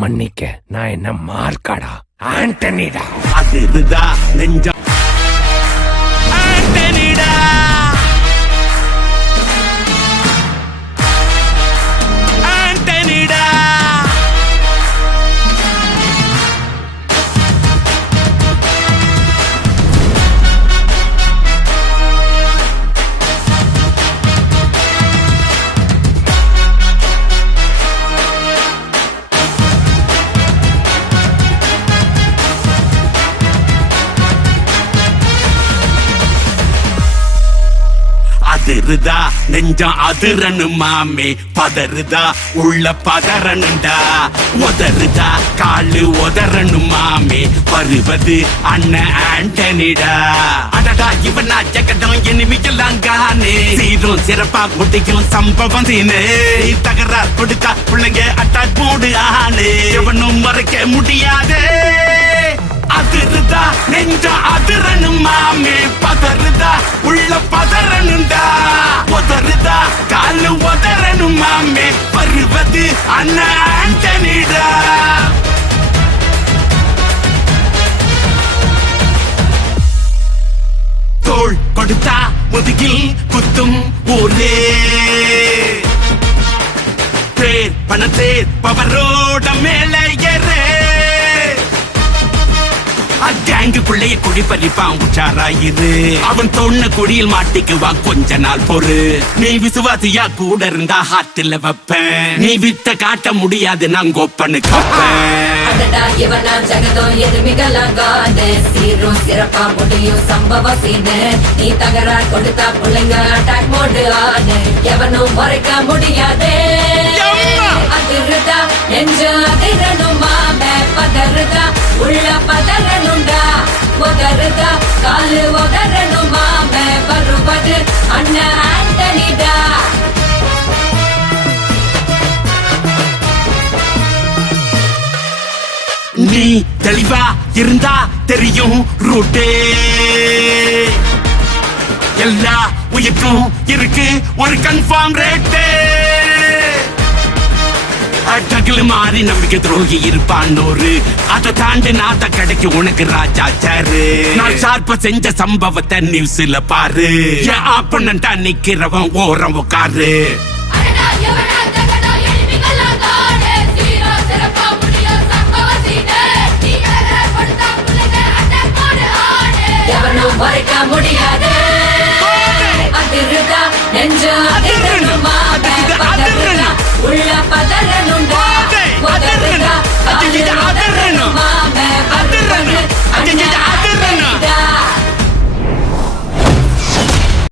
மன்னிக்க, நான் என்ன மார்க்காடா, ஆண்டனிடா. அதிருதா நெஞ்சம் ஆண்டனிடா. ஆண்டனிடா. அதிருதா நெஞ்சம் அதிரனு மாமே, பதறுதா உள்ள பதறனுண்டா. உதறுதா காலு உதறனு மாமே, வருவது அண்ணன் ஆண்டனிடா. அடடா இவனா ஜெகடம் எனிமிக்கலாம் காணே, சீரும் சிறப்பா முடியும் சம்பவம் சீனே. தகராறு கொடுத்தா பிள்ளைங்க அட்டாக் போடு ஆனே, எவனும் மறைக்க முடியாதே. அதிருதா நெஞ்சம் அதிரனு மாமே, பதறுதா உள்ள பதறனுண்டா. உதறுதா காலு உதறனு மாமே, வருவது அண்ணன் ஆண்டனிடா. தோள் கொடுத்தா முதுகில் குத்தும் ஊரே, பேர் பணத்தேர் பவரோட மேல ஏறே. கேங்குக்குள்ளைய குழி பறிப்பான் உச்சாராயிரு, அவன் தொன்ன கொடியில் மாட்டிக்குவான் கொஞ்ச நாள் பொறு. நீ விசுவாசியா கூட இருந்தா ஹார்ட்ல வைப்பேன், நீ வித்த காட்ட முடியாது நான் கோப்பனு காப்பேன். இவனா ஜெகதம் எதிர்மிகலாங்கானே, சீரும் சிறப்பா முடியும் சம்பவம் சீனு. நீ தகராறு கொடுத்தா பிள்ளைங்க அட்டாக் மோடு ஆனு, எவனும் மறைக்க முடியாதே. அதிருதா நெஞ்சு அதிரனும் மாமே, பதறுதா உள்ள பதறனுண்டா. உதறுதா காலு உதறனும் மாமே, வருவது அண்ணன் ஆண்டனிடா. நீ தெளிவா இருந்தா தெரியும் ரூட்டே, எல்லா உயிர்க்கும் இருக்கு ஒரு கன்ஃபார்ம் ரேட்டே. அட்டகில் மாறி நம்பிக்கை துரோகி இருப்பான் நூறு, அதை தாண்டி நாத்த கிடைக்கு உனக்கு ராஜா சாரு. நான் ஷார்ப்ப செஞ்ச சம்பவத்தை நியூஸ்ல பாரு, என் ஆப்பனண்டா நிக்கிறவன் ஓரம் உட்காரு. எவனும் மறைக்க முடியாதே. அதிருதா நெஞ்சு அதிரனு மாமே, பதறுதா உள்ள பதறனுண்டா. உதறுதா காலு உதறனு மாமே, வருவது அண்ணன்